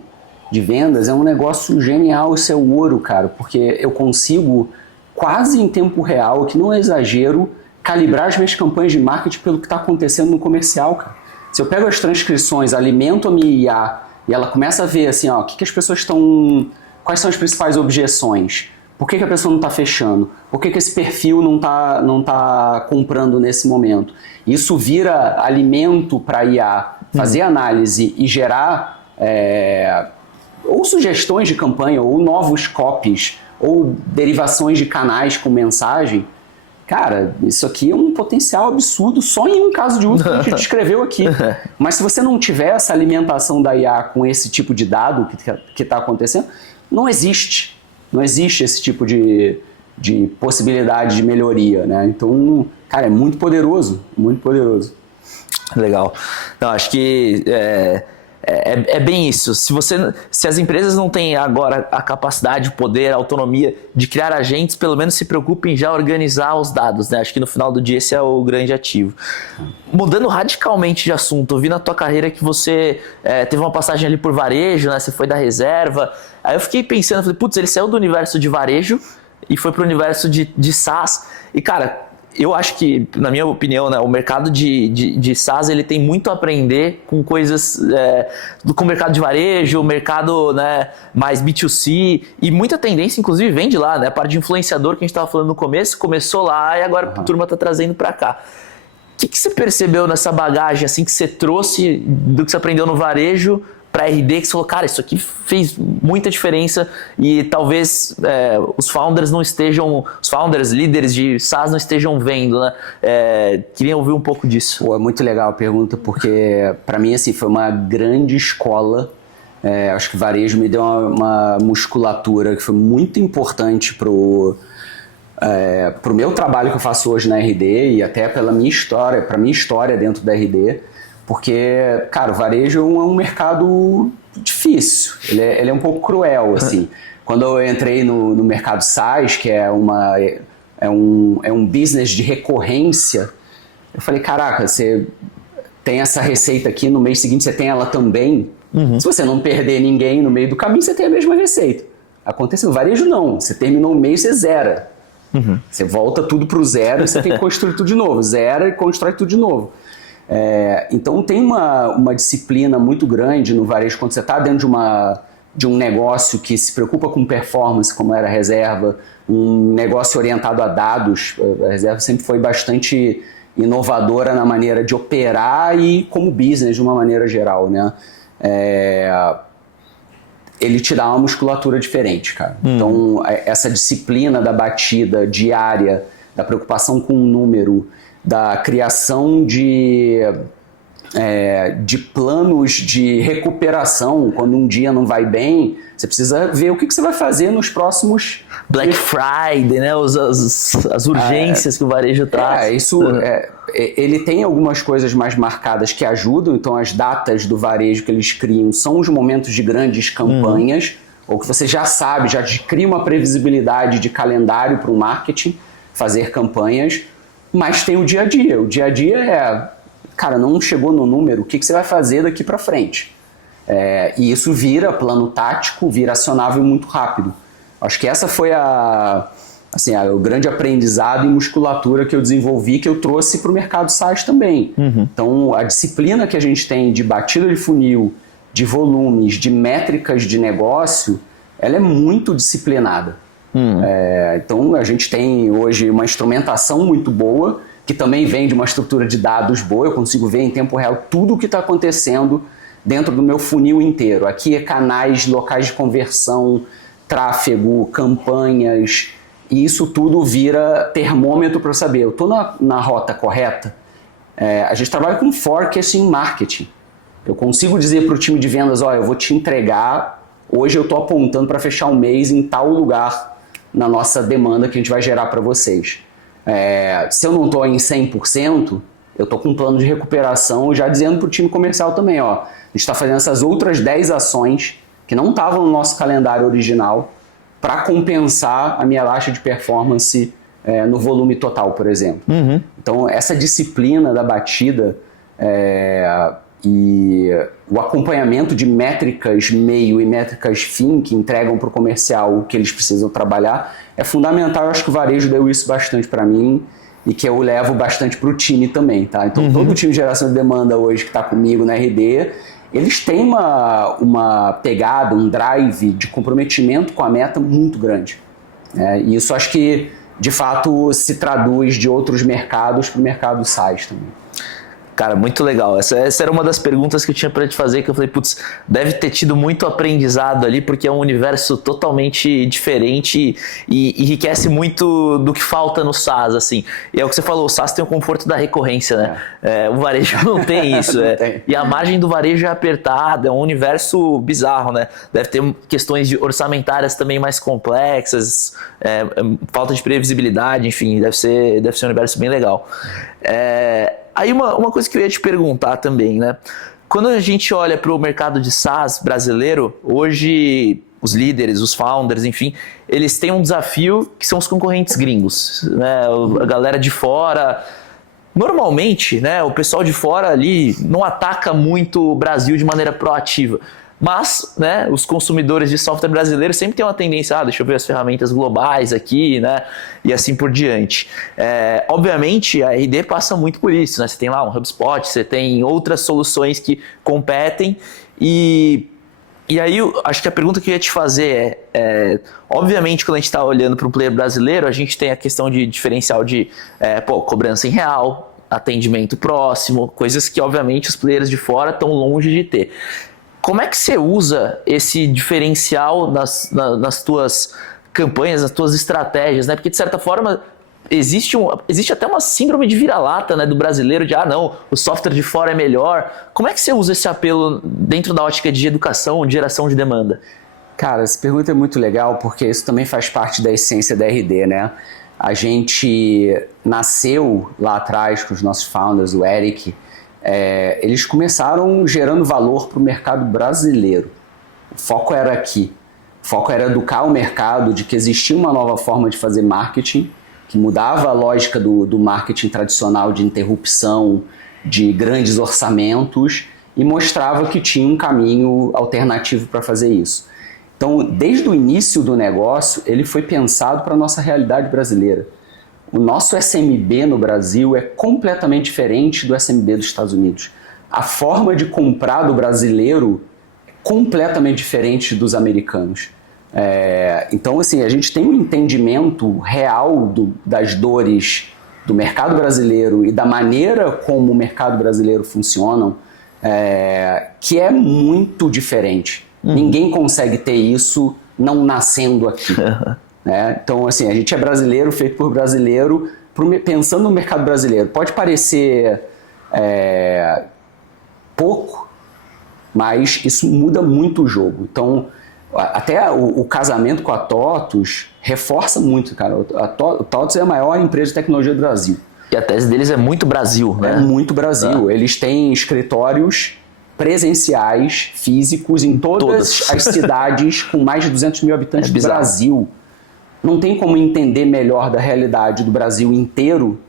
de vendas, é um negócio genial, isso é o ouro, cara. Porque eu consigo, quase em tempo real, que não é exagero, calibrar as minhas campanhas de marketing pelo que está acontecendo no comercial, cara. Se eu pego as transcrições, alimento a minha IA, e ela começa a ver assim, ó, o que as pessoas estão... Quais são as principais objeções? Por que a pessoa não está fechando? Por que esse perfil não tá comprando nesse momento? Isso vira alimento para a IA fazer análise e gerar ou sugestões de campanha, ou novos copies, ou derivações de canais com mensagem. Cara, isso aqui é um potencial absurdo só em um caso de uso que a gente descreveu aqui. Mas se você não tiver essa alimentação da IA com esse tipo de dado que está acontecendo, não existe. Não existe esse tipo de possibilidade de melhoria, né? Então, cara, é muito poderoso, muito poderoso. Legal. Não, acho que é bem isso. Se as empresas não têm agora a capacidade, o poder, a autonomia de criar agentes, pelo menos se preocupem em já organizar os dados, né? Acho que no final do dia esse é o grande ativo. Mudando radicalmente de assunto, eu vi na tua carreira que você teve uma passagem ali por varejo, né? Você foi da reserva. Aí eu fiquei pensando, falei, putz, ele saiu do universo de varejo e foi para o universo de SaaS. E, cara, eu acho que, na minha opinião, né, o mercado de SaaS ele tem muito a aprender com coisas com o mercado de varejo, o mercado, né, mais B2C, e muita tendência, inclusive, vem de lá, né? A parte de influenciador que a gente estava falando no começo, começou lá e agora a turma está trazendo para cá. O que você percebeu nessa bagagem assim que você trouxe do que você aprendeu no varejo para RD, que você falou, cara, isso aqui fez muita diferença e talvez os founders, líderes de SaaS não estejam vendo, né? Queria ouvir um pouco disso. Pô, é muito legal a pergunta, porque para mim assim, foi uma grande escola. Acho que varejo me deu uma musculatura que foi muito importante pro meu trabalho que eu faço hoje na RD e até pela minha história, para minha história dentro da RD. Porque, cara, o varejo é um mercado difícil, ele é um pouco cruel, assim. Quando eu entrei no mercado SaaS, que é um business de recorrência, eu falei, caraca, você tem essa receita aqui, no mês seguinte você tem ela também. Se você não perder ninguém no meio do caminho, você tem a mesma receita. Acontece no varejo, não. Você terminou o mês, você zera. Você volta tudo para o zero e você tem que construir tudo de novo. Zera e constrói tudo de novo. Então tem uma disciplina muito grande no varejo quando você está dentro de um negócio que se preocupa com performance, como era a Reserva, um negócio orientado a dados. A Reserva sempre foi bastante inovadora na maneira de operar e como business de uma maneira geral, né? Ele te dá uma musculatura diferente, cara. Então, essa disciplina da batida diária, da preocupação com o número, da criação de planos de recuperação, quando um dia não vai bem, você precisa ver o que você vai fazer nos próximos... Black Friday, né? As urgências que o varejo traz. Ele tem algumas coisas mais marcadas que ajudam, então as datas do varejo que eles criam são os momentos de grandes campanhas, ou que você já sabe, já cria uma previsibilidade de calendário para o marketing, fazer campanhas, mas tem o dia a dia. O dia a dia cara, não chegou no número, o que você vai fazer daqui para frente? E isso vira plano tático, vira acionável muito rápido. Acho que essa foi o grande aprendizado em musculatura que eu desenvolvi, que eu trouxe para o mercado SaaS também. Então, a disciplina que a gente tem de batida de funil, de volumes, de métricas de negócio, ela é muito disciplinada. Então, a gente tem hoje uma instrumentação muito boa, que também vem de uma estrutura de dados boa. Eu consigo ver em tempo real tudo o que está acontecendo dentro do meu funil inteiro. Aqui é canais, locais de conversão, tráfego, campanhas, e isso tudo vira termômetro para eu saber, eu estou na rota correta? A gente trabalha com forecasting em marketing. Eu consigo dizer para o time de vendas, eu vou te entregar, hoje eu estou apontando para fechar um mês em tal lugar na nossa demanda que a gente vai gerar para vocês. Se eu não estou em 100%, eu estou com um plano de recuperação já dizendo para o time comercial também, a gente está fazendo essas outras 10 ações que não estavam no nosso calendário original para compensar a minha baixa de performance no volume total, por exemplo. Então, essa disciplina da batida e o acompanhamento de métricas meio e métricas fim que entregam para o comercial o que eles precisam trabalhar é fundamental. Eu acho que o varejo deu isso bastante para mim e que eu levo bastante para o time também, tá? Então, todo o time de geração de demanda hoje que está comigo na RD, eles têm uma pegada, um drive de comprometimento com a meta muito grande. E isso acho que, de fato, se traduz de outros mercados para o mercado SaaS também. Cara, muito legal. Essa era uma das perguntas que eu tinha para te fazer, que eu falei, putz, deve ter tido muito aprendizado ali, porque é um universo totalmente diferente e enriquece muito do que falta no SaaS, assim. E é o que você falou, o SaaS tem o conforto da recorrência, né? O varejo não tem isso. E a margem do varejo é apertada, é um universo bizarro, né? Deve ter questões orçamentárias também mais complexas, falta de previsibilidade, enfim, deve ser um universo bem legal. Aí uma coisa que eu ia te perguntar também, né? Quando a gente olha para o mercado de SaaS brasileiro, hoje os líderes, os founders, enfim, eles têm um desafio que são os concorrentes gringos, né? A galera de fora. Normalmente, né, o pessoal de fora ali não ataca muito o Brasil de maneira proativa. Mas, né, os consumidores de software brasileiros sempre têm uma tendência, deixa eu ver as ferramentas globais aqui, né, e assim por diante. Obviamente, a RD passa muito por isso, né? Você tem lá um HubSpot, você tem outras soluções que competem e aí, acho que a pergunta que eu ia te fazer obviamente, quando a gente está olhando para um player brasileiro, a gente tem a questão de diferencial de cobrança em real, atendimento próximo, coisas que, obviamente, os players de fora estão longe de ter. Como é que você usa esse diferencial nas tuas campanhas, nas tuas estratégias, né? Porque, de certa forma, existe até uma síndrome de vira-lata, né, do brasileiro, de não, o software de fora é melhor. Como é que você usa esse apelo dentro da ótica de educação, de geração de demanda? Cara, essa pergunta é muito legal, porque isso também faz parte da essência da RD, né? A gente nasceu lá atrás com os nossos founders, o Eric, eles começaram gerando valor para o mercado brasileiro. O foco era aqui. O foco era educar o mercado de que existia uma nova forma de fazer marketing, que mudava a lógica do marketing tradicional de interrupção, de grandes orçamentos, e mostrava que tinha um caminho alternativo para fazer isso. Então, desde o início do negócio, ele foi pensado para a nossa realidade brasileira. O nosso SMB no Brasil é completamente diferente do SMB dos Estados Unidos. A forma de comprar do brasileiro é completamente diferente dos americanos. Então, assim, a gente tem um entendimento real das dores do mercado brasileiro e da maneira como o mercado brasileiro funciona, que é muito diferente. Ninguém consegue ter isso não nascendo aqui. Né? Então, assim, a gente é brasileiro, feito por brasileiro, pensando no mercado brasileiro. Pode parecer pouco, mas isso muda muito o jogo. Então, até o casamento com a TOTUS reforça muito, cara. A TOTUS é a maior empresa de tecnologia do Brasil. E a tese deles é muito Brasil, né? É muito Brasil. Eles têm escritórios presenciais, físicos, em todas as cidades com mais de 200 mil habitantes do Brasil. Não tem como entender melhor da realidade do Brasil inteiro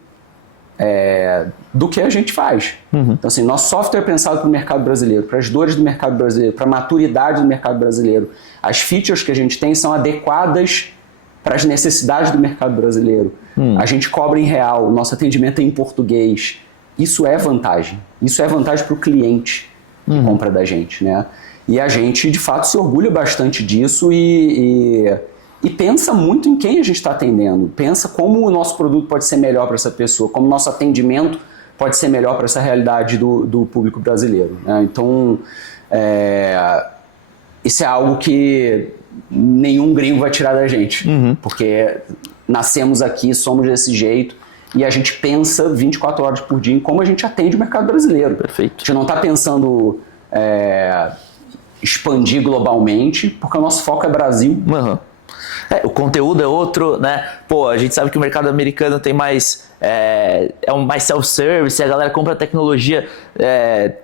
do que a gente faz. Então, assim, nosso software é pensado para o mercado brasileiro, para as dores do mercado brasileiro, para a maturidade do mercado brasileiro. As features que a gente tem são adequadas para as necessidades do mercado brasileiro. A gente cobra em real, nosso atendimento é em português. Isso é vantagem. Isso é vantagem para o cliente que compra da gente, né? E a gente, de fato, se orgulha bastante disso e pensa muito em quem a gente está atendendo. Pensa como o nosso produto pode ser melhor para essa pessoa, como o nosso atendimento pode ser melhor para essa realidade do público brasileiro, né? Então, isso é algo que nenhum gringo vai tirar da gente, porque nascemos aqui, somos desse jeito, e a gente pensa 24 horas por dia em como a gente atende o mercado brasileiro. Perfeito. A gente não está pensando expandir globalmente, porque o nosso foco é Brasil. O conteúdo é outro, né? Pô, a gente sabe que o mercado americano tem mais mais self-service, a galera compra tecnologia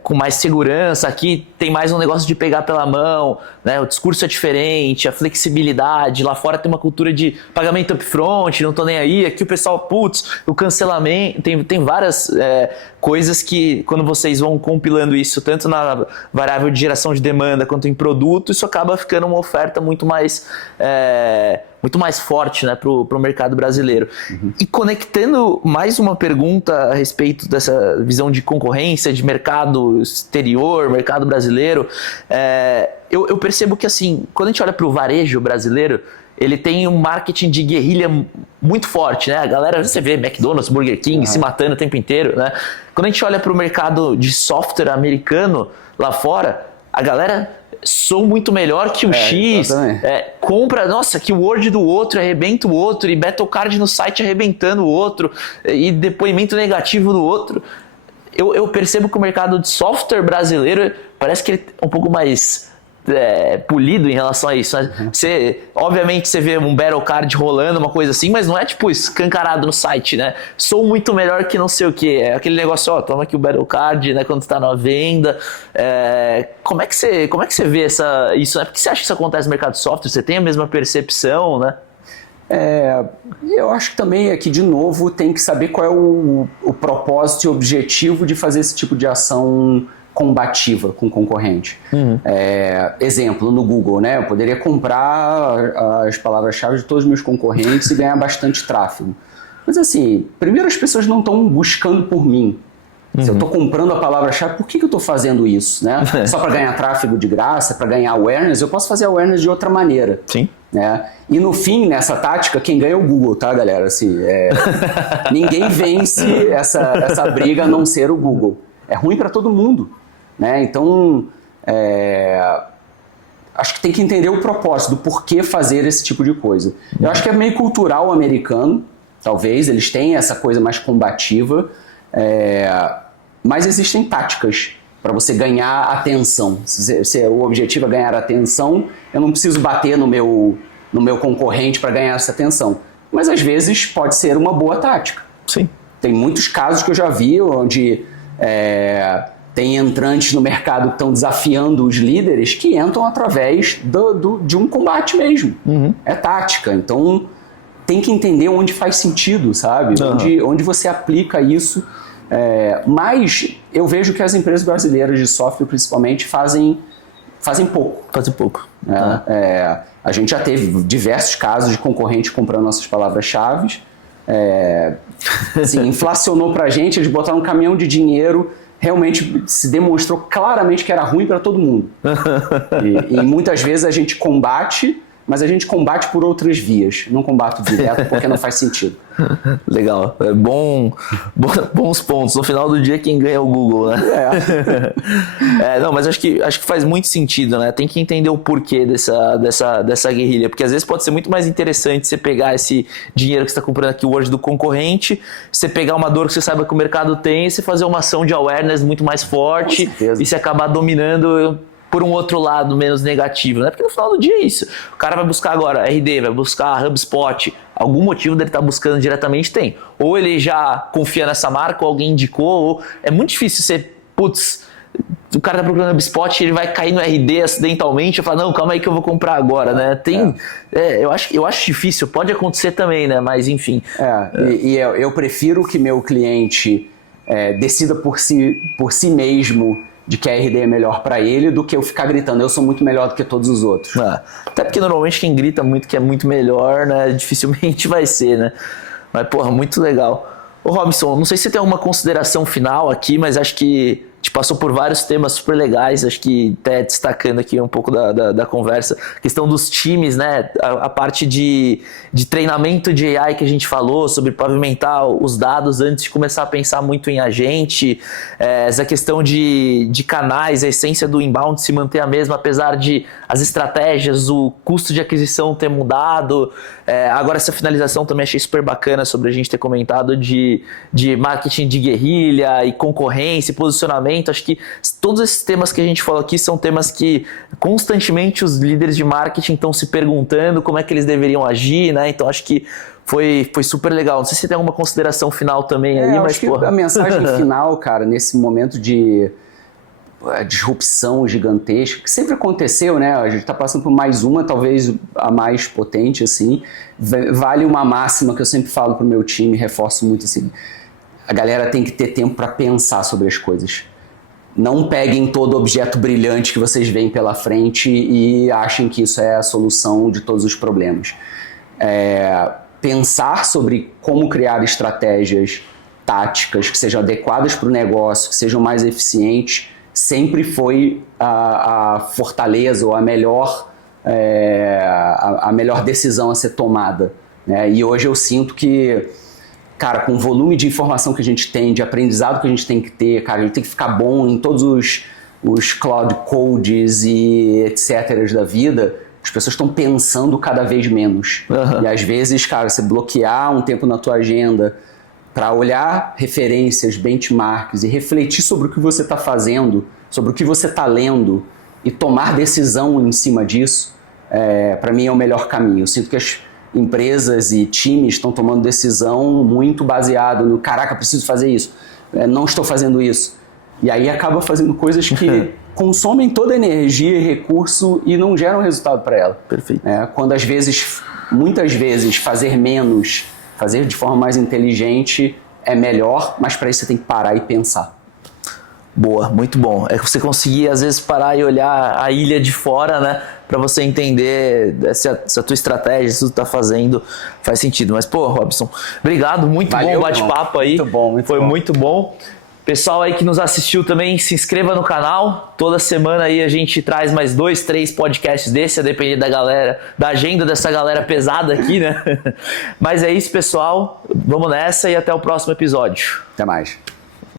com mais segurança. Aqui tem mais um negócio de pegar pela mão, né? O discurso é diferente, a flexibilidade. Lá fora tem uma cultura de pagamento upfront, não tô nem aí. Aqui o pessoal, putz, o cancelamento. Tem várias coisas que, quando vocês vão compilando isso, tanto na variável de geração de demanda quanto em produto, isso acaba ficando uma oferta muito mais forte, né, para o mercado brasileiro. E conectando mais uma pergunta a respeito dessa visão de concorrência, de mercado exterior, mercado brasileiro, eu percebo que, assim, quando a gente olha para o varejo brasileiro, ele tem um marketing de guerrilha muito forte, né? A galera, você vê McDonald's, Burger King se matando o tempo inteiro, né? Quando a gente olha para o mercado de software americano lá fora, a galera sou muito melhor que o X, compra, nossa, que o Word do outro arrebenta o outro, e Battlecard no site arrebentando o outro, e depoimento negativo do outro. Eu percebo que o mercado de software brasileiro parece que ele é um pouco mais polido em relação a isso, né? Obviamente você vê um Battlecard rolando, uma coisa assim, mas não é tipo escancarado no site, né? Sou muito melhor que não sei o que. É aquele negócio, toma aqui o Battlecard, né, quando está na venda. Como é que você vê isso, né? Por que você acha que isso acontece no mercado de software? Você tem a mesma percepção, né? Eu acho que também aqui, de novo, tem que saber qual é o propósito e objetivo de fazer esse tipo de ação combativa com o concorrente. Exemplo, no Google, né? Eu poderia comprar as palavras-chave de todos os meus concorrentes e ganhar bastante tráfego. Mas assim, primeiro, as pessoas não estão buscando por mim. Se eu estou comprando a palavra-chave, por que eu estou fazendo isso? Né? Só para ganhar tráfego de graça, para ganhar awareness? Eu posso fazer awareness de outra maneira. Sim. Né? E no fim, nessa tática, quem ganha é o Google, tá, galera? Assim, ninguém vence essa briga a não ser o Google. É ruim para todo mundo. Né? Então, acho que tem que entender o propósito, do porquê fazer esse tipo de coisa. Eu acho que é meio cultural americano, talvez, eles têm essa coisa mais combativa, mas existem táticas para você ganhar atenção. Se o objetivo é ganhar atenção, eu não preciso bater no meu concorrente para ganhar essa atenção. Mas às vezes pode ser uma boa tática. Sim. Tem muitos casos que eu já vi onde Tem entrantes no mercado que estão desafiando os líderes que entram através de um combate mesmo. É tática. Então, tem que entender onde faz sentido, sabe? Onde você aplica isso. Mas eu vejo que as empresas brasileiras de software, principalmente, fazem pouco. Fazem pouco. A gente já teve diversos casos de concorrente comprando nossas palavras-chave. Assim, inflacionou pra gente, eles botaram um caminhão de dinheiro, realmente se demonstrou claramente que era ruim para todo mundo. E muitas vezes a gente combate, mas a gente combate por outras vias, não combate direto porque não faz sentido. Legal, bons pontos. No final do dia quem ganha é o Google, né? Não, mas acho que faz muito sentido, né? Tem que entender o porquê dessa guerrilha, porque às vezes pode ser muito mais interessante você pegar esse dinheiro que você está comprando aqui hoje do concorrente, você pegar uma dor que você saiba que o mercado tem e você fazer uma ação de awareness muito mais forte e você acabar dominando por um outro lado menos negativo, né? Porque no final do dia é isso. O cara vai buscar agora RD, vai buscar HubSpot, algum motivo dele estar buscando diretamente tem. Ou ele já confia nessa marca, ou alguém indicou, ou é muito difícil você, o cara tá procurando HubSpot, ele vai cair no RD acidentalmente e falar, não, calma aí que eu vou comprar agora, né? Eu acho difícil, pode acontecer também, né? Mas enfim. Eu prefiro que meu cliente decida por si mesmo de que a RD é melhor para ele do que eu ficar gritando, eu sou muito melhor do que todos os outros. Até porque normalmente quem grita muito que é muito melhor, né, dificilmente vai ser, né? Mas, muito legal. Ô Robson, não sei se você tem alguma consideração final aqui, mas acho que a gente passou por vários temas super legais, acho que até destacando aqui um pouco da conversa, questão dos times, né? A parte de treinamento de AI que a gente falou, sobre pavimentar os dados antes de começar a pensar muito em agente, essa questão de canais, a essência do inbound se manter a mesma, apesar de as estratégias, o custo de aquisição ter mudado. Agora essa finalização também achei super bacana sobre a gente ter comentado de marketing de guerrilha e concorrência e posicionamento. Acho que todos esses temas que a gente falou aqui são temas que constantemente os líderes de marketing estão se perguntando como é que eles deveriam agir, né? Então acho que foi super legal. Não sei se você tem alguma consideração final também aí, mas acho que a mensagem final, cara, nesse momento de disrupção gigantesca, que sempre aconteceu, né? A gente está passando por mais uma, talvez a mais potente, assim. Vale uma máxima que eu sempre falo pro meu time, reforço muito assim. A galera tem que ter tempo para pensar sobre as coisas. Não peguem todo objeto brilhante que vocês veem pela frente e achem que isso é a solução de todos os problemas. Pensar sobre como criar estratégias táticas que sejam adequadas para o negócio, que sejam mais eficientes, sempre foi a fortaleza ou a melhor decisão a ser tomada, né? E hoje eu sinto que, cara, com o volume de informação que a gente tem, de aprendizado que a gente tem que ter, cara, a gente tem que ficar bom em todos os cloud codes e etc. da vida. As pessoas estão pensando cada vez menos. E às vezes, cara, você bloquear um tempo na tua agenda para olhar referências, benchmarks e refletir sobre o que você está fazendo, sobre o que você está lendo e tomar decisão em cima disso, para mim é o melhor caminho. Eu sinto que as empresas e times estão tomando decisão muito baseado no caraca, preciso fazer isso, não estou fazendo isso. E aí acaba fazendo coisas que consomem toda a energia e recurso e não geram resultado para ela. Perfeito. Quando muitas vezes fazer menos, fazer de forma mais inteligente é melhor, mas para isso você tem que parar e pensar. Boa, muito bom. É que você conseguir, às vezes, parar e olhar a ilha de fora, né? Pra você entender se a tua estratégia, se tu tá fazendo, faz sentido. Mas, Robson, obrigado. Muito bom o bate-papo aí. Muito bom, Foi muito bom. Pessoal aí que nos assistiu também, se inscreva no canal. Toda semana aí a gente traz mais 2, 3 podcasts desse, a depender da galera, da agenda dessa galera pesada aqui, né? Mas é isso, pessoal. Vamos nessa e até o próximo episódio. Até mais.